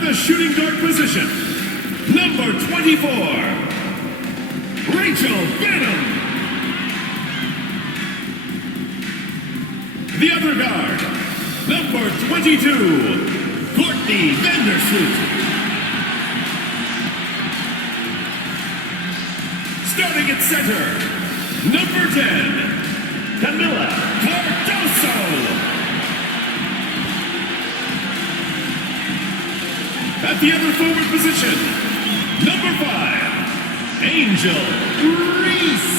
At the shooting guard position, number 24, Rachel Benham. The other guard, number 22, Courtney Vandersloot. Starting at center, number 10, Camila Cardoso. At the other forward position, number 5, Angel Reese.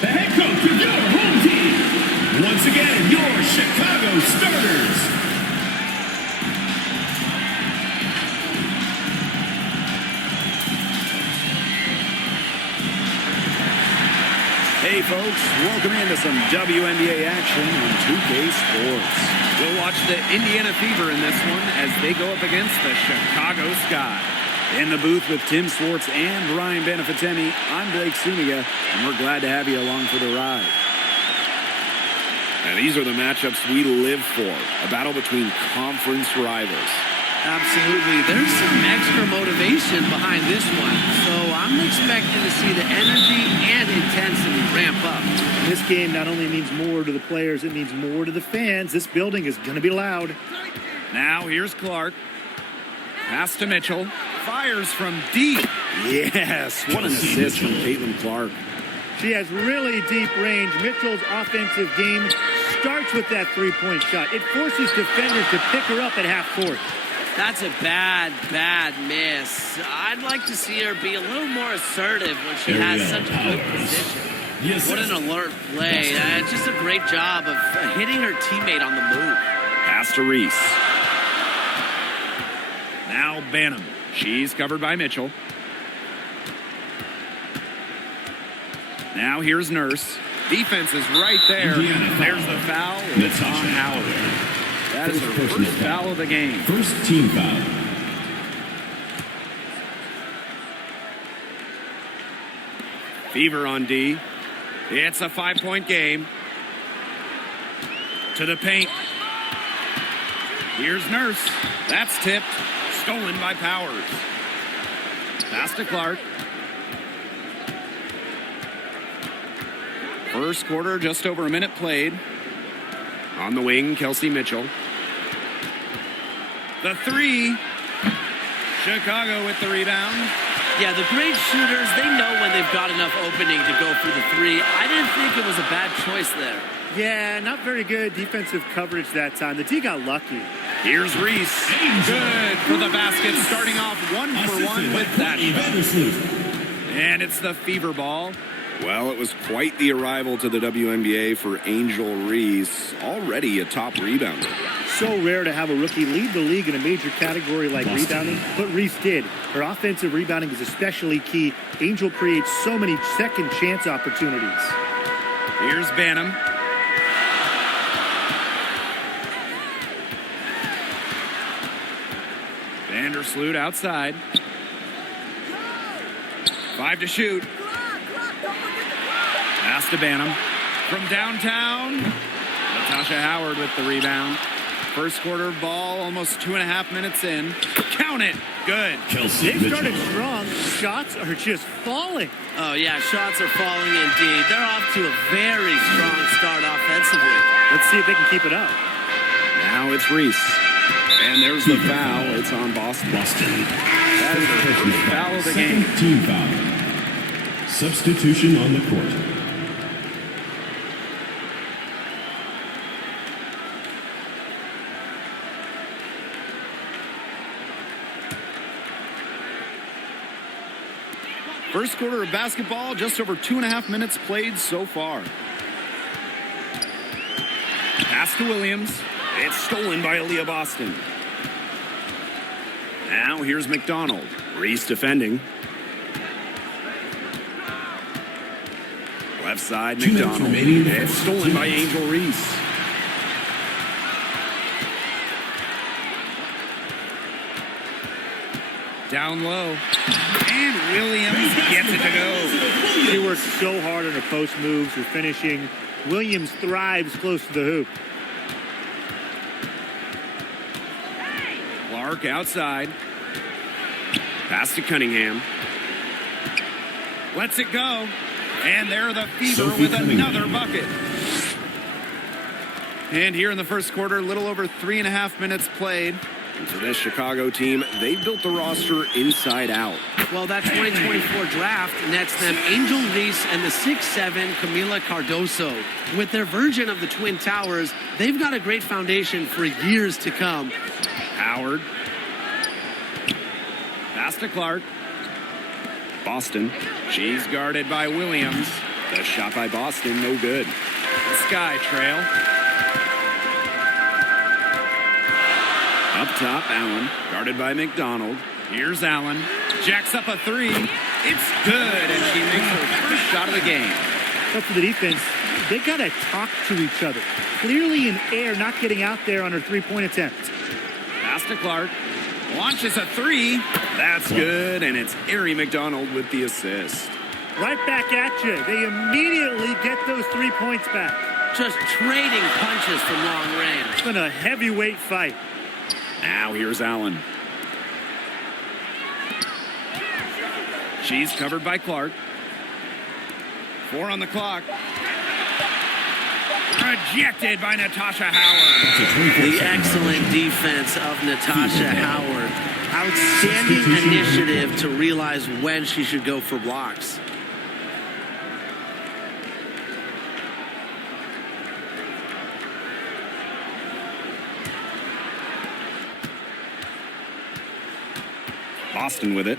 The head coach of your home team. Once again, your Chicago starters. Hey folks, welcome into some WNBA action on 2K Sports. We'll watch the Indiana Fever in this one as they go up against the Chicago Sky. In the booth with Tim Swartz and Ryan Benefitemi, I'm Blake Suniga, and we're glad to have you along for the ride. Now these are the matchups we live for, a battle between conference rivals. Absolutely. There's some extra motivation behind this one, so I'm expecting to see the energy and intensity ramp up. This game not only means more to the players, it means more to the fans. This building is going to be loud. Now here's Clark. Pass to Mitchell. Fires from deep. Yes, what an assist from Caitlin Clark. She has really deep range. Mitchell's offensive game starts with that three-point shot. It forces defenders to pick her up at half court. That's a bad miss. I'd like to see her be a little more assertive when she has such a good position. Yes, what an alert play. Just a great job of hitting her teammate on the move. Pass to Reese. Now Banham. She's covered by Mitchell. Now here's Nurse. Defense is right there. There's the foul. It's on Howard. That is her first foul of the game. First team foul. Fever on D. It's a 5-point game. To the paint. Here's Nurse. That's tipped. Stolen by Powers. Pass to Clark. First quarter, just over a minute played. On the wing, Kelsey Mitchell. The three. Chicago with the rebound. Yeah, the great shooters, they know when they've got enough opening to go for the three. I didn't think it was a bad choice there. Yeah, not very good defensive coverage that time. The D got lucky. Here's Reese. Good for the basket, starting off 1-for-1 with that shot. And it's the Fever ball. Well, it was quite the arrival to the WNBA for Angel Reese, already a top rebounder. So rare to have a rookie lead the league in a major category like rebounding, but Reese did. Her offensive rebounding is especially key. Angel creates so many second chance opportunities. Here's Banham. Vandersloot outside. 5 to shoot. Pass to Banham. From downtown, Natasha Howard with the rebound. First quarter ball, almost 2.5 minutes in. Count it. Good. They started strong. Shots are just falling. Oh, yeah, shots are falling indeed. They're off to a very strong start offensively. Let's see if they can keep it up. Now it's Reese. And there's the foul. It's on Boston. That is the first foul of the game. Second team foul. Substitution on the court. First quarter of basketball, just over 2.5 minutes played so far. Pass to Williams. It's stolen by Aaliyah Boston. Now here's McDonald. Reese defending. Left side, McDonald. It's stolen by Angel Reese. Down low. And Williams gets it to go. She works so hard on her post moves, her finishing. Williams thrives close to the hoop. Clark outside. Pass to Cunningham. Lets it go. And there the Fever with another bucket. And here in the first quarter, a little over 3.5 minutes played. And for this Chicago team, they've built the roster inside out. Well, that 2024 draft nets them Angel Reese and the 6'7" Camila Cardoso. With their version of the Twin Towers, they've got a great foundation for years to come. Howard. Pass to Clark. Boston. She's guarded by Williams. The shot by Boston, no good. Sky Trail. Up top, Allen. Guarded by McDonald. Here's Allen. Jacks up a three. It's good, and she makes her first shot of the game. But for the defense, they got to talk to each other. Clearly in air, not getting out there on her three-point attempt. Pass to Clark. Launches a three. That's good, and it's Ari McDonald with the assist. Right back at you. They immediately get those 3 points back. Just trading punches from long range. It's been a heavyweight fight. Now here's Allen. She's covered by Clark. 4 on the clock. Rejected by Natasha Howard. The excellent defense of Natasha Howard. Outstanding initiative to realize when she should go for blocks. Boston with it.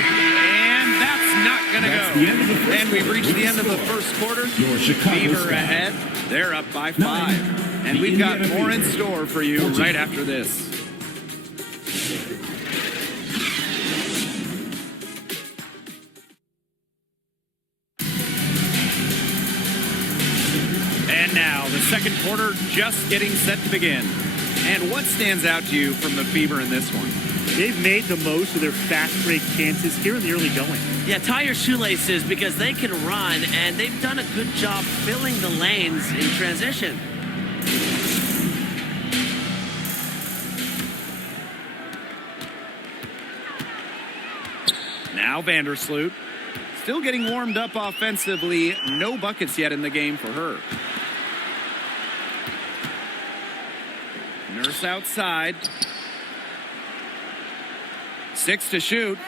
And that's not going to go. And we've reached the end of the first quarter. Fever ahead. They're up by 5. And we've got more in store for you right after this. And now the second quarter just getting set to begin. And what stands out to you from the Fever in this one? They've made the most of their fast break chances here in the early going. Yeah, tie your shoelaces because they can run, and they've done a good job filling the lanes in transition. Now Vandersloot. Still getting warmed up offensively. No buckets yet in the game for her. Nurse outside. 6 to shoot.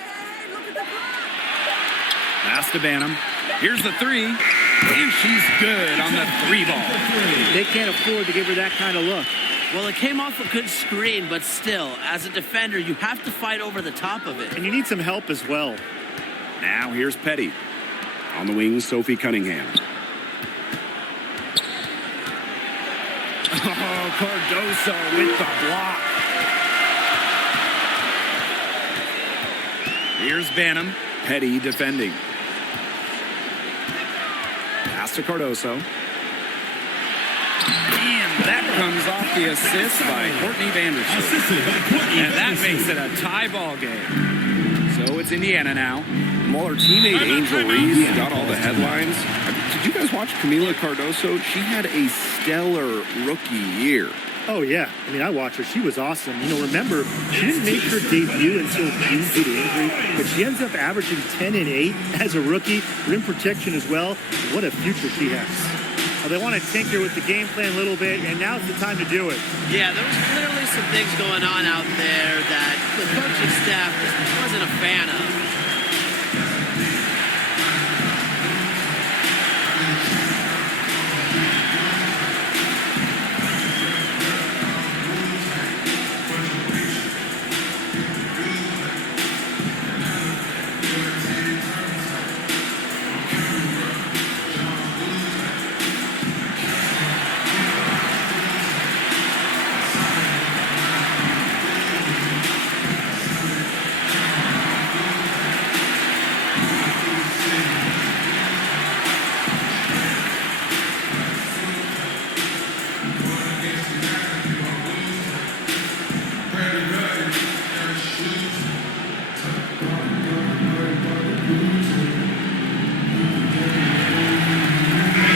Pass to Banham. Here's the three. And she's good on the 3 ball. They can't afford to give her that kind of look. Well, it came off a good screen, but still, as a defender, you have to fight over the top of it. And you need some help as well. Now here's Petty. On the wing, Sophie Cunningham. Oh, Cardoso with the block. Here's Banham. Petty defending. Pass to Cardoso. And that comes off the assist by Courtney Vandersloot. And that makes it a tie ball game. So it's Indiana now. While her teammate Angel Reese got all the headlines, did you guys watch Camila Cardoso? She had a stellar rookie year. Oh, yeah. I mean, I watched her. She was awesome. You know, remember, she didn't make her debut until June due to injury, but she ends up averaging 10 and 8 as a rookie. Rim protection as well. What a future she has. They want to tinker with the game plan a little bit, and now's the time to do it. Yeah, there was clearly some things going on out there that the coaching staff just wasn't a fan of.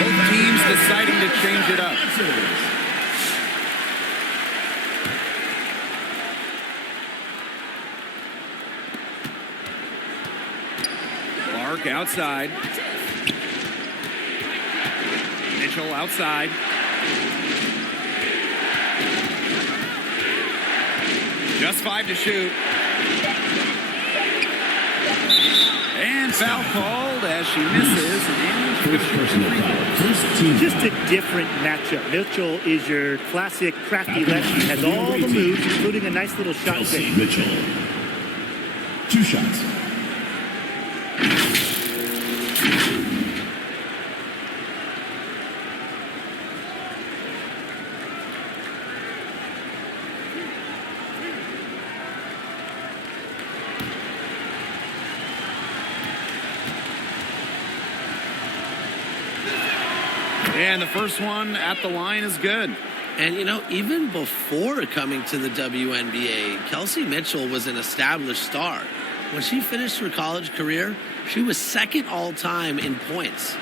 Both teams deciding to change it up. Clark outside. Mitchell outside. Just 5 to shoot. And foul called as she misses. And First personal foul. First team. Just a different matchup. Mitchell is your classic crafty lefty. Has all the moves, including a nice little shot Kelsey fake. Mitchell. 2 shots. And the first one at the line is good. And, you know, even before coming to the WNBA, Kelsey Mitchell was an established star. When she finished her college career, she was second all-time in points.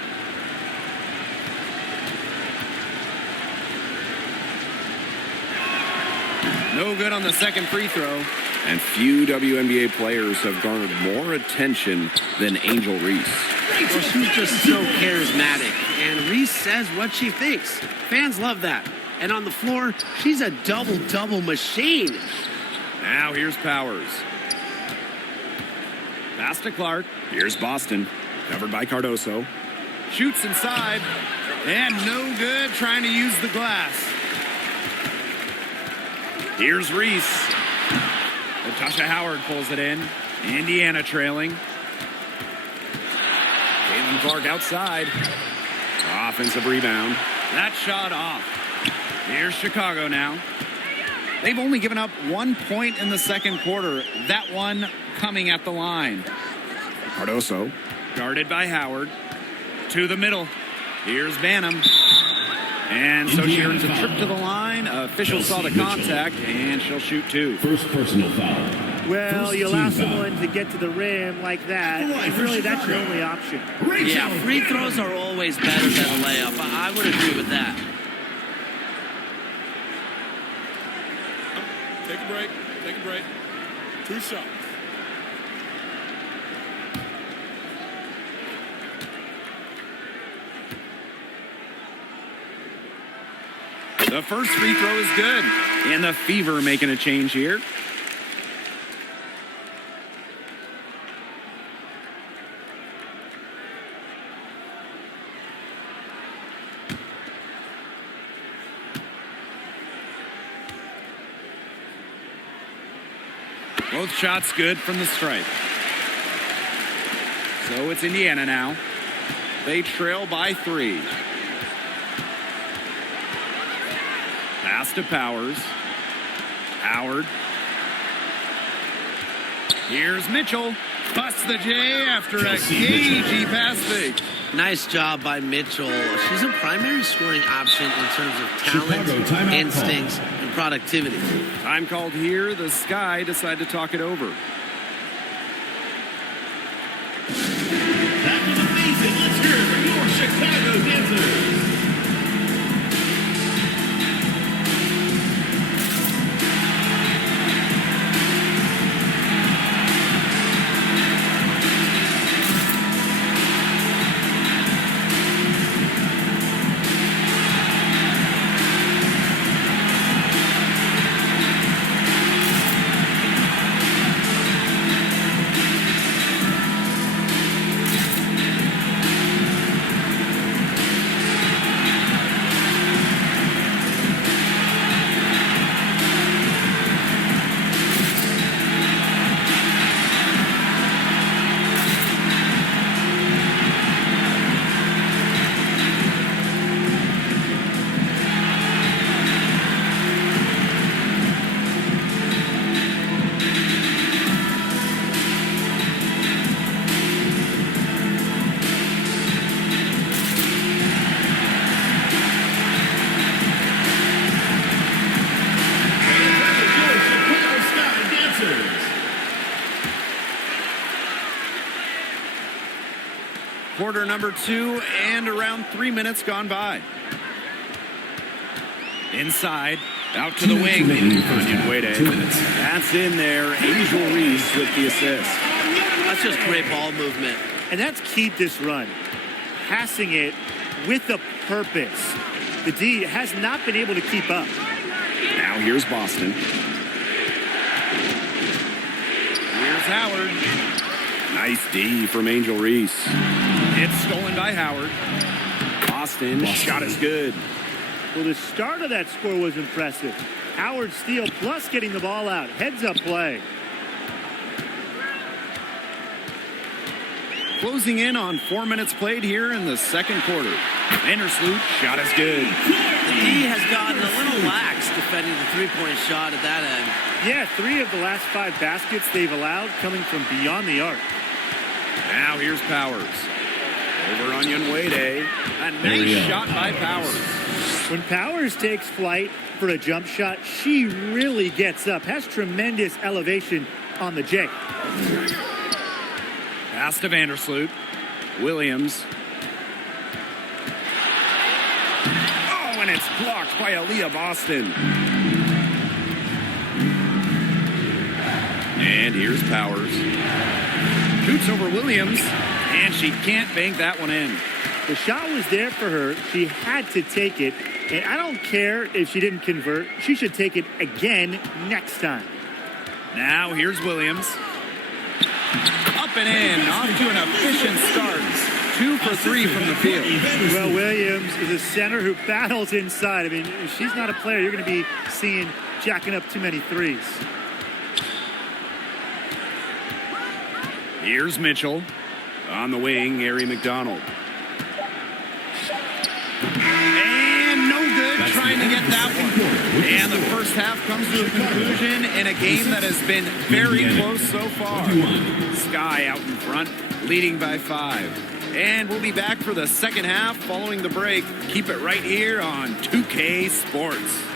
No good on the second free throw. And few WNBA players have garnered more attention than Angel Reese. Well, she's just so charismatic, and Reese says what she thinks. Fans love that. And on the floor, she's a double-double machine. Now here's Powers. Pass to Clark. Here's Boston, covered by Cardoso. Shoots inside. And no good trying to use the glass. Here's Reese. Natasha Howard pulls it in. Indiana trailing. Caitlin Clark outside. Offensive rebound. That shot off. Here's Chicago now. They've only given up 1 point in the second quarter. That one coming at the line. Cardoso. Guarded by Howard. To the middle. Here's Banham. And so she earns a trip to the line. Officials saw the contact, and she'll shoot 2. First personal foul. Well, First you allow team foul. someone to get to the rim like that, and really that's your only option. Yeah, free throws are always better than a layup. I would agree with that. Take a break. Take a break. 2 shots. The first free throw is good. And the Fever making a change here. Both shots good from the stripe. So it's Indiana now. They trail by 3. Pass to Powers. Howard. Here's Mitchell. Busts the J after a cagey pass fake. Nice job by Mitchell. She's a primary scoring option in terms of talent, Chicago, timeout instincts, and productivity. Time called here. The Sky decide to talk it over. That was amazing. Let's hear it for your Chicago dancers. quarter number 2 and around 3 minutes gone by. Inside, out to the wing. Onion Wade. 2 minutes. That's in there. Angel Reese with the assist. That's just great ball movement. And that's keyed this run. Passing it with a purpose. The D has not been able to keep up. Now here's Boston. Here's Howard. Nice D from Angel Reese. It's stolen by Howard. Boston. Shot is good. Well, the start of that score was impressive. Howard steal plus getting the ball out. Heads up play. Closing in on 4 minutes played here in the second quarter. Vandersloot, shot is good. The D has gotten a little lax defending the three-point shot at that end. Yeah, 3 of the last 5 baskets they've allowed coming from beyond the arc. Now here's Powers. Over Onion Wade. A nice shot by Powers. When Powers takes flight for a jump shot, she really gets up. Has tremendous elevation on the J. Pass to Vandersloot. Williams. Oh, and it's blocked by Aaliyah Boston. And here's Powers. Shoots over Williams. And she can't bank that one in. The shot was there for her. She had to take it. And I don't care if she didn't convert. She should take it again next time. Now here's Williams. Up and in. Off to an efficient start. 2 for 3 from the field. Well, Williams is a center who battles inside. I mean, if she's not a player, you're going to be seeing jacking up too many threes. Here's Mitchell. On the wing, Ari McDonald. And no good trying to get that one. And the first half comes to a conclusion in a game that has been very close so far. Sky out in front, leading by 5. And we'll be back for the second half following the break. Keep it right here on 2K Sports.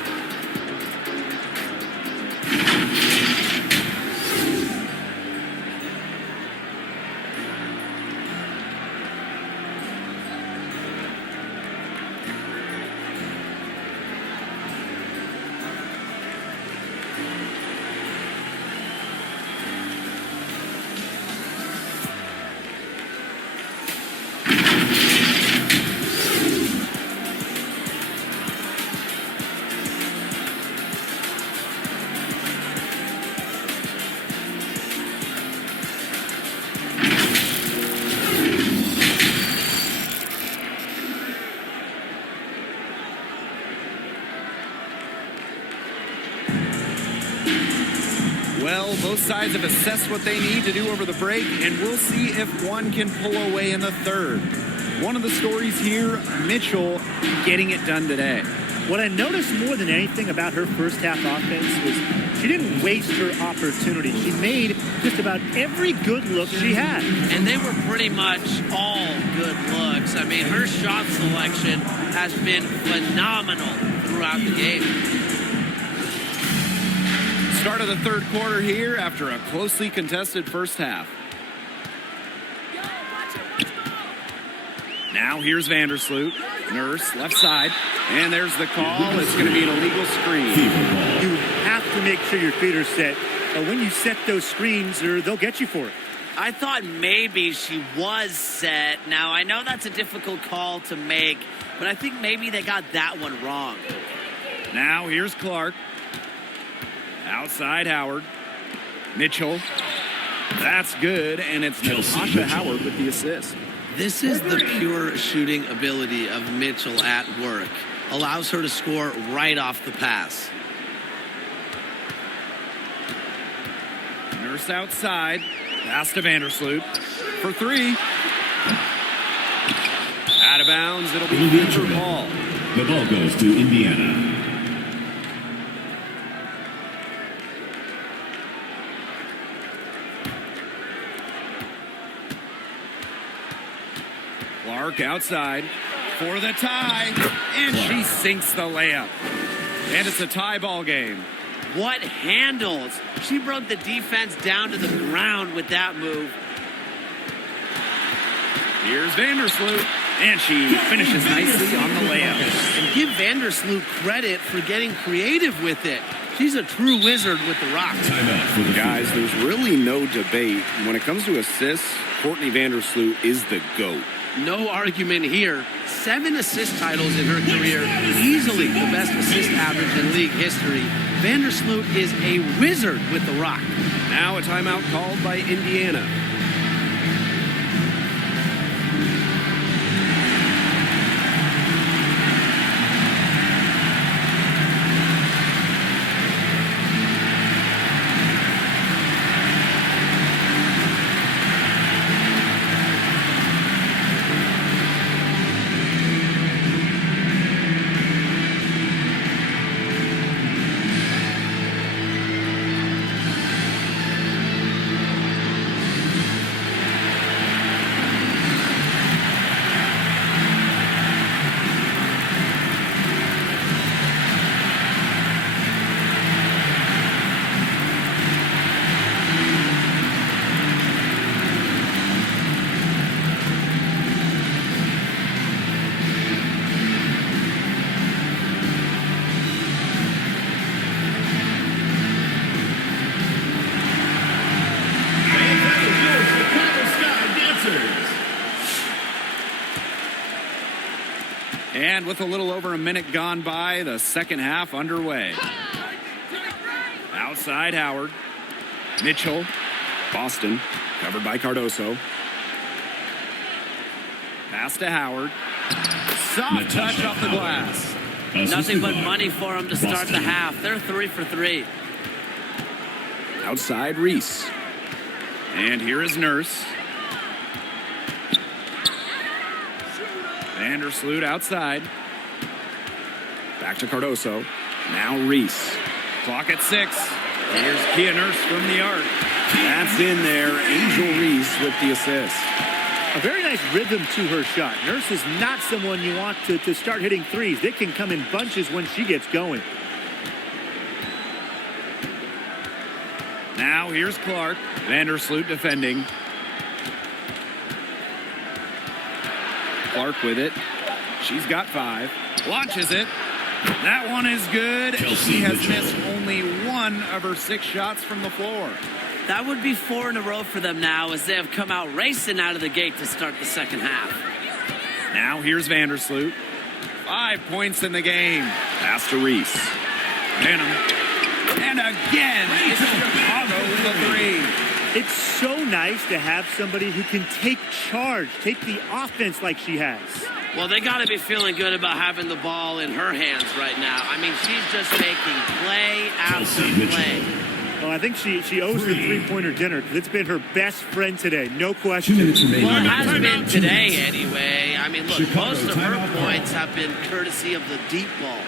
Well, both sides have assessed what they need to do over the break, and we'll see if one can pull away in the third. One of the stories here, Mitchell getting it done today. What I noticed more than anything about her first half offense was she didn't waste her opportunity. She made just about every good look she had. And they were pretty much all good looks. I mean, her shot selection has been phenomenal throughout the game. Start of the third quarter here after a closely contested first half. Now here's Vandersloot. Nurse, left side. And there's the call. It's going to be an illegal screen. You have to make sure your feet are set. When you set those screens, they'll get you for it. I thought maybe she was set. Now, I know that's a difficult call to make, but I think maybe they got that one wrong. Now here's Clark. Outside Howard. Mitchell. That's good, and it's Natasha Howard with the assist. This is the pure shooting ability of Mitchell at work. Allows her to score right off the pass. Nurse outside. Pass to Vandersloot for 3. Out of bounds. It'll be Denver ball. The ball goes to Indiana. Clark outside for the tie, and she sinks the layup. And it's a tie ball game. What handles? She broke the defense down to the ground with that move. Here's Vandersloot, and she finishes nicely on the layup. And give Vandersloot credit for getting creative with it. She's a true wizard with the rock. Timeout for the Guys, there's really no debate. When it comes to assists, Courtney Vandersloot is the GOAT. No argument here. 7 assist titles in her career. Easily the best assist average in league history. Vandersloot is a wizard with the rock. Now a timeout called by Indiana. And with a little over a minute gone by, the second half underway. Outside Howard. Mitchell. Boston, covered by Cardoso. Pass to Howard. Soft touch off the glass. Nothing but money for them to start the half. They're 3 for 3. Outside Reese. And here is Nurse. Vandersloot outside. Back to Cardoso. Now Reese. Clock at 6. Here's Kia Nurse from the arc. That's in there. Angel Reese with the assist. A very nice rhythm to her shot. Nurse is not someone you want to start hitting threes. They can come in bunches when she gets going. Now here's Clark. Vandersloot defending. Clark with it. She's got 5. Launches it. That one is good. She has missed only 1 of her 6 shots from the floor. That would be 4 in a row for them now as they have come out racing out of the gate to start the second half. Now here's Vandersloot. 5 points in the game. Pass to Reese. Denham. And again, it's Chicago with a 3. It's so nice to have somebody who can take charge, take the offense like she has. Well, they got to be feeling good about having the ball in her hands right now. I mean, she's just making play after play. Well, I think she owes her three-pointer dinner because it's been her best friend today, no question. Well, it has been today anyway. I mean, look, most of her points have been courtesy of the deep ball.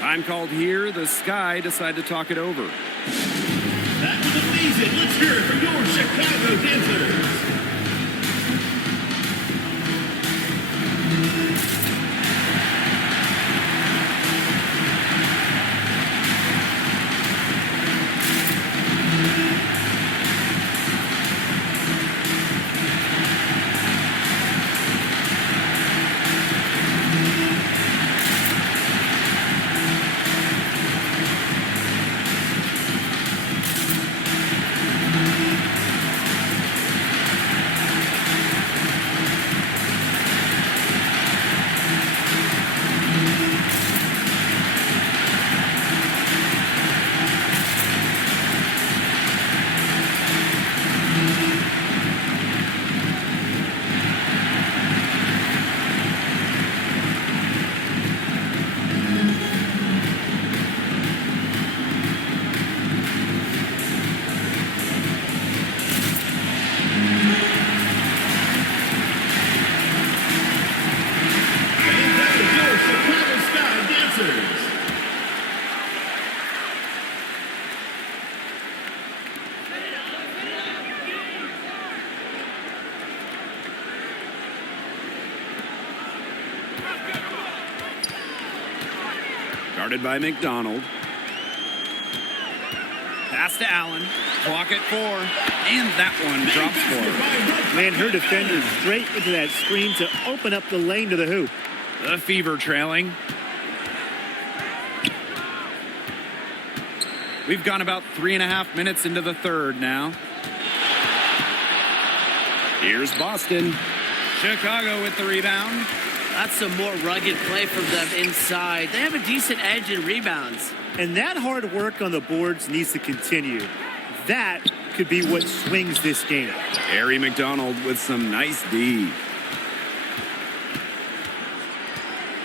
Time called here. The Sky decide to talk it over. Back to the season. Let's hear it for your Chicago Dancers. Guarded by McDonald. Pass to Allen. Clock at 4. And that one drops 4. Man, her defender straight into that screen to open up the lane to the hoop. The Fever trailing. We've gone about 3.5 minutes into the third now. Here's Boston. Chicago with the rebound. That's some more rugged play from them inside. They have a decent edge in rebounds. And that hard work on the boards needs to continue. That could be what swings this game. Harry McDonald with some nice D.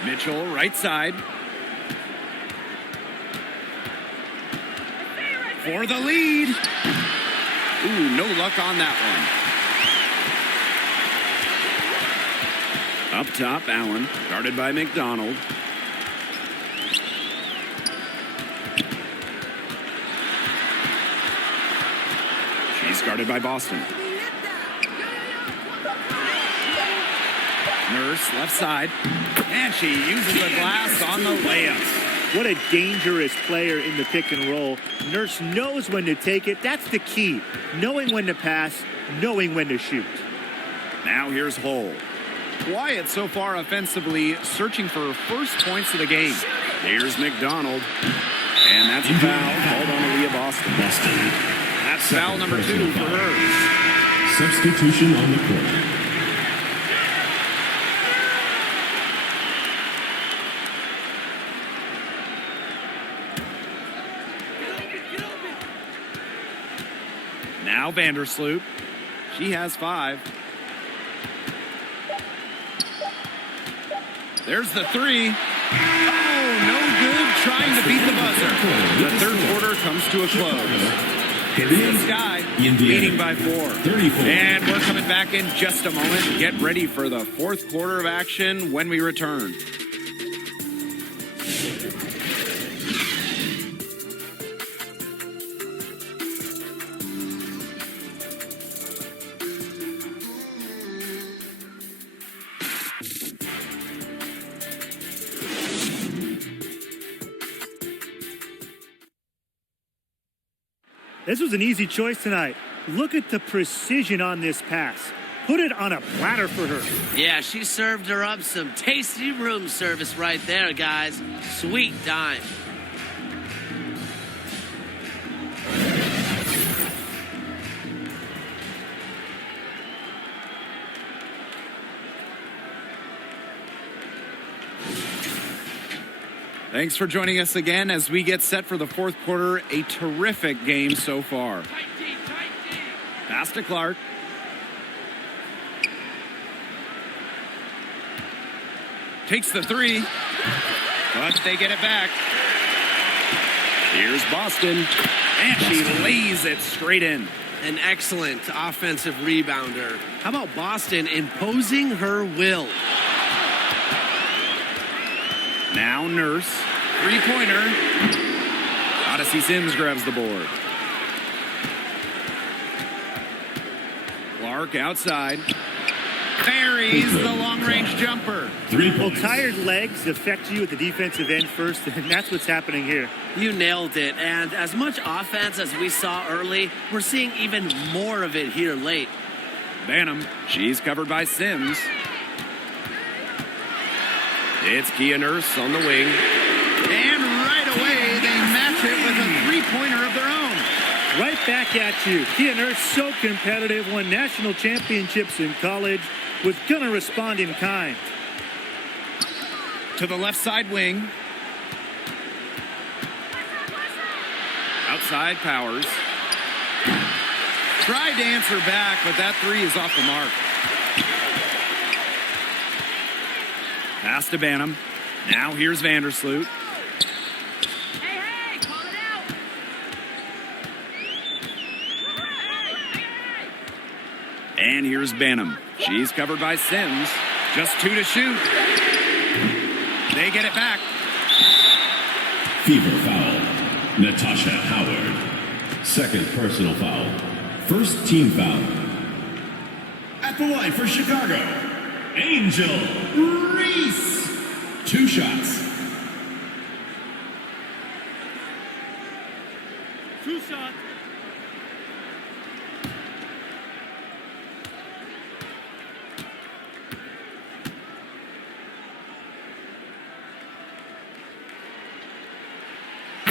Mitchell, right side. For the lead. Ooh, no luck on that one. Up top, Allen, guarded by McDonald. She's guarded by Boston. Nurse, left side. And she uses the glass on the layups. What a dangerous player in the pick and roll. Nurse knows when to take it. That's the key. Knowing when to pass, knowing when to shoot. Now here's Hull. Quiet so far offensively, searching for first points of the game. Here's McDonald. And that's a foul called on Leah Boston. That's foul number 2 for her. Substitution on the court. Now Vandersloot. She has 5. There's the 3. Oh, no good. Trying to beat the buzzer. The third quarter comes to a close. It's the Sky leading by 4. 34. And we're coming back in just a moment. Get ready for the fourth quarter of action when we return. This was an easy choice tonight. Look at the precision on this pass. Put it on a platter for her. Yeah, she served her up some tasty room service right there, guys. Sweet dime. Thanks for joining us again as we get set for the fourth quarter. A terrific game so far. Pass to Clark. Takes the 3, but they get it back. Here's Boston. And she lays it straight in. An excellent offensive rebounder. How about Boston imposing her will? Now Nurse. Three-pointer. Odyssey Sims grabs the board. Clark outside. Buries the long-range jumper. 3 Well, points. tired legs affect you at the defensive end first, and that's what's happening here. You nailed it. And as much offense as we saw early, we're seeing even more of it here late. Banham. She's covered by Sims. It's Kia Nurse on the wing. And right away, they match it with a three-pointer of their own. Right back at you. Kia Nurse, so competitive, won national championships in college, was going to respond in kind. To the left side wing. Outside Powers. Tried to answer back, but that 3 is off the mark. Pass to Banham. Now here's Vandersloot. Hey, call it out. And here's Banham. She's covered by Sims. Just 2 to shoot. They get it back. Fever foul. Natasha Howard. Second personal foul. First team foul. At the line for Chicago, Angel Reese. 2 shots. shot.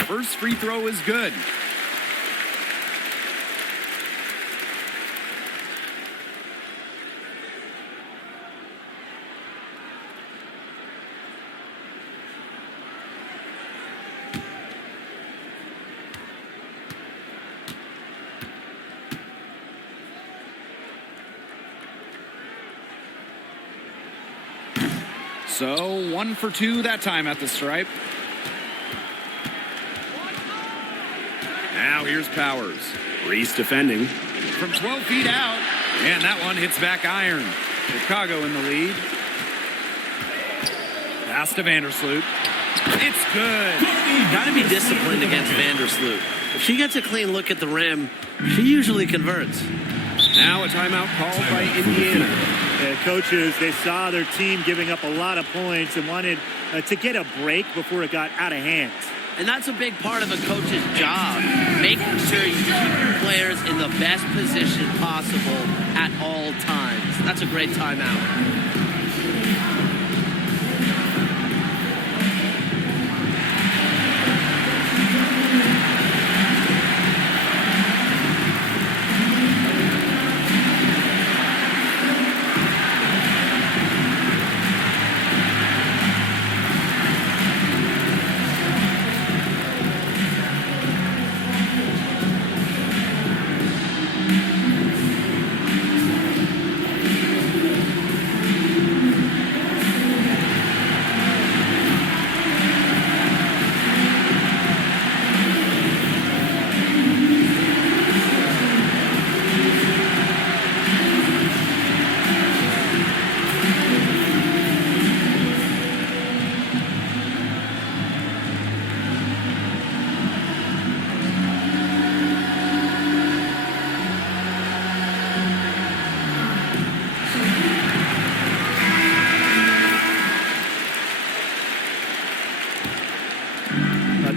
First free throw is good. So 1 for 2 that time at the stripe. Now here's Powers. Reese defending. From 12 feet out. And that one hits back iron. Chicago in the lead. Pass to Vandersloot. It's good. Got to be disciplined against Vandersloot. If she gets a clean look at the rim, she usually converts. Now a timeout called by Indiana. Coaches, they saw their team giving up a lot of points and wanted to get a break before it got out of hand. And that's a big part of a coach's job, making sure you keep your players in the best position possible at all times. That's a great timeout.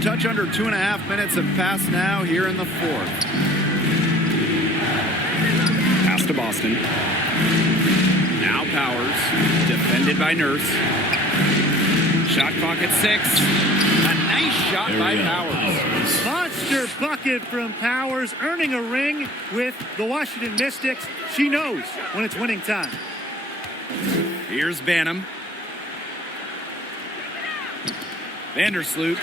Touch under 2.5 minutes have passed now here in the fourth. Pass to Boston. Now Powers, defended by Nurse. Shot clock at 6. A nice shot by Powers. Monster bucket from Powers, earning a ring with the Washington Mystics. She knows when it's winning time. Here's Banham. Vandersloot.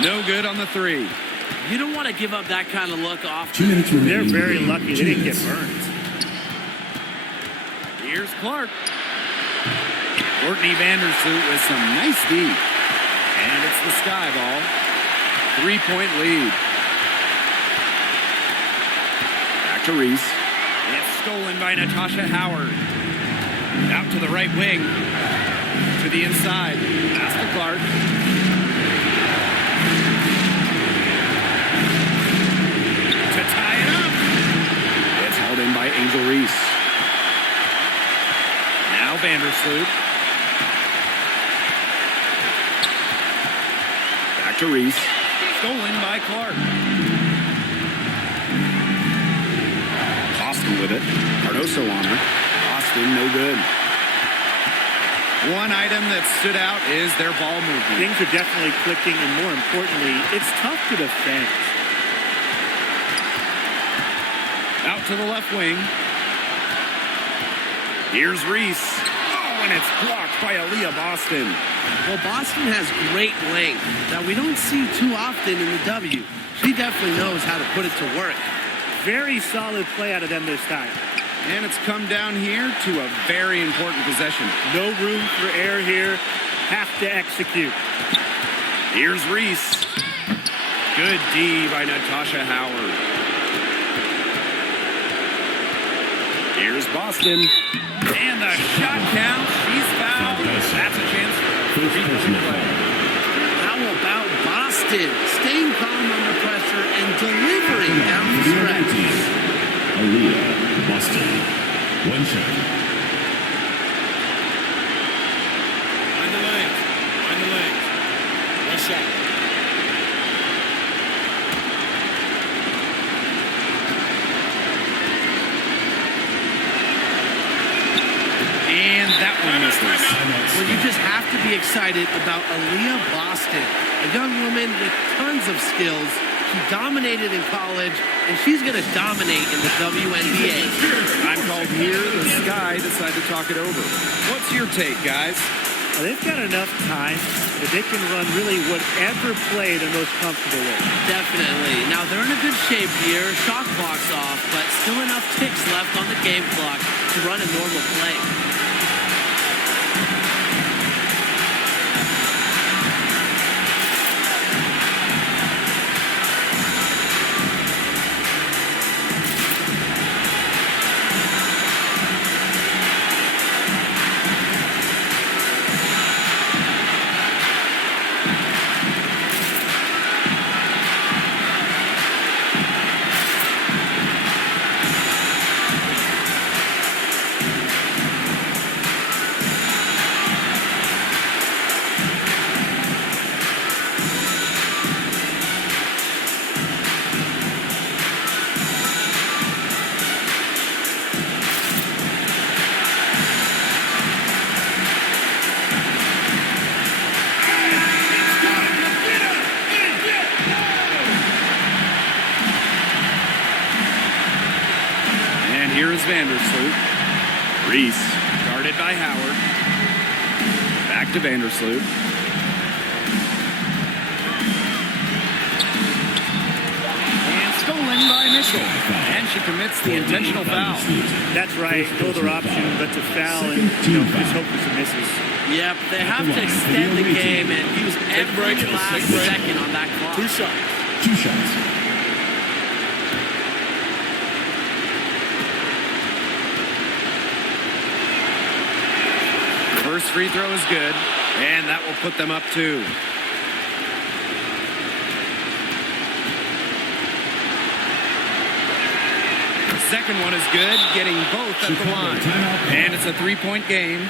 No good on the 3. You don't want to give up that kind of look off. 2 minutes remaining. They're very lucky they didn't get burned. Here's Clark. Courtney Vandersloot with some nice D. And it's the sky ball. 3-point lead. Back to Reese. It's stolen by Natasha Howard. Out to the right wing. To the inside. Pass to Clark. To tie it up. It's held in by Angel Reese. Now Vandersloot. Back to Reese. Stolen by Clark. Boston with it. Cardoso on her. Boston, no good. One item that stood out is their ball movement. Things are definitely clicking, and more importantly, it's tough to defend. Out to the left wing. Here's Reese. Oh, and it's blocked by Aaliyah Boston. Well, Boston has great length that we don't see too often in the W. She definitely knows how to put it to work. Very solid play out of them this time. And it's come down here to a very important possession. No room for error here. Have to execute. Here's Reese. Good D by Natasha Howard. Here's Boston. And the shot count. She's fouled. That's a chance for free throw play. How about Boston staying calm under pressure and delivering down the stretch? Aaliyah Boston. 1 shot. Find the lanes. Find the lanes. 1 shot. Well, you just have to be excited about Aaliyah Boston, a young woman with tons of skills. She dominated in college, and she's going to dominate in the WNBA. I'm called here. The Sky decide to talk it over. What's your take, guys? Well, they've got enough time that they can run really whatever play they're most comfortable with. Definitely. Now, they're in a good shape here. Shot clock's off, but still enough ticks left on the game clock to run a normal play. Here is Vandersloot. Reese, guarded by Howard. Back to Vandersloot. And stolen by Mitchell. And she commits the intentional foul. That's right. No other option but to foul and just hope for some misses. Yep, they have to extend the game and use every last second on that clock. 2 shots. 2 shots. First free throw is good, and that will put them up 2. The second one is good, getting both at the line. And it's a 3-point game.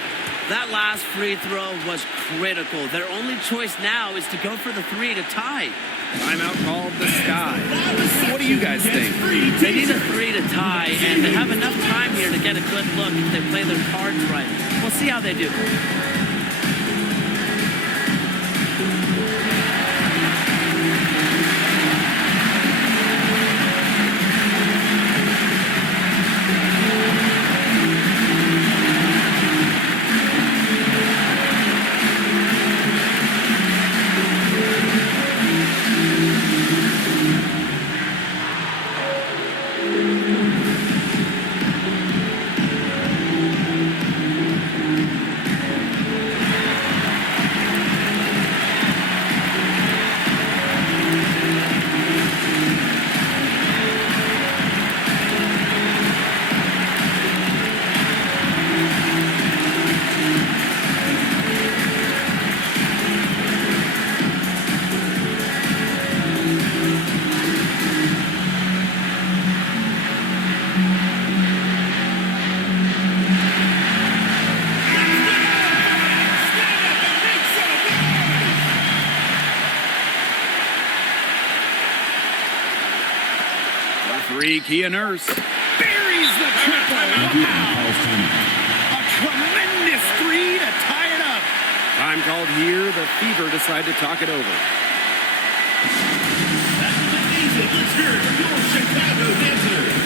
That last free throw was critical. Their only choice now is to go for the 3 to tie. Timeout called the Sky. What do you guys think? They need a 3 to tie, and they have enough time here to get a good look if they play their cards right. We'll see how they do. Kia Nurse buries the triple. A tremendous 3 to tie it up. Time called here. The Fever decide to talk it over. That's the music. Let's hear it from your Chicago dancers.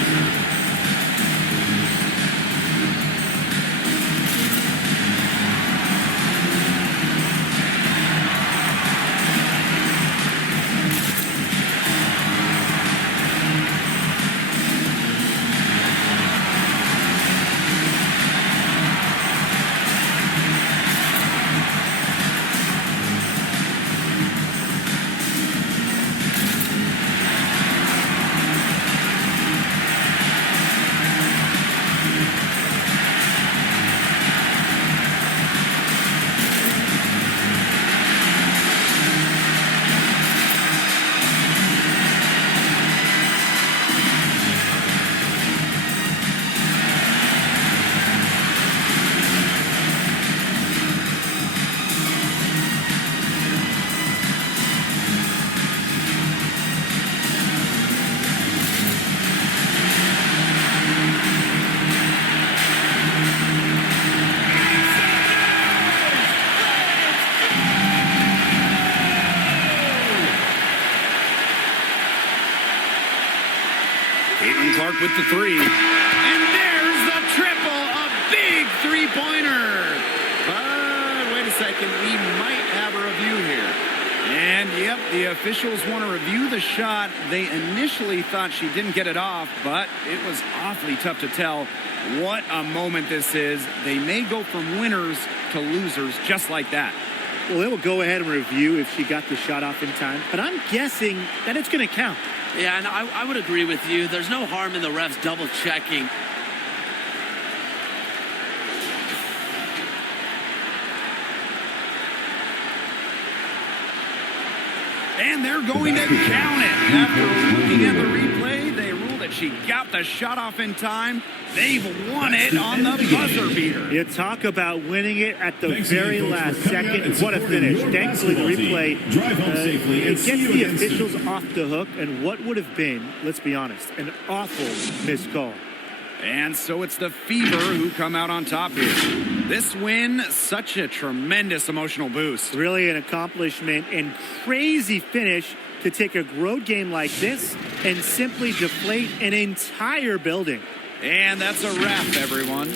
Caitlin Clark with the three. And there's the triple, a big three-pointer. But wait a second, we might have a review here. And, yep, the officials want to review the shot. They initially thought she didn't get it off, but it was awfully tough to tell. What a moment this is. They may go from winners to losers just like that. Well, they will go ahead and review if she got the shot off in time, but I'm guessing that it's going to count. Yeah, and I would agree with you. There's no harm in the refs double-checking. And they're going to count it. After looking at the replay, they ruled that she got the shot off in time. They've won it on the buzzer beater. You talk about winning it at the very last second. What a finish. Thankfully, the replay it gets the officials off the hook, and what would have been, let's be honest, an awful missed call. And so it's the Fever who come out on top here. This win, such a tremendous emotional boost. Really an accomplishment and crazy finish to take a road game like this and simply deflate an entire building. And that's a wrap, everyone.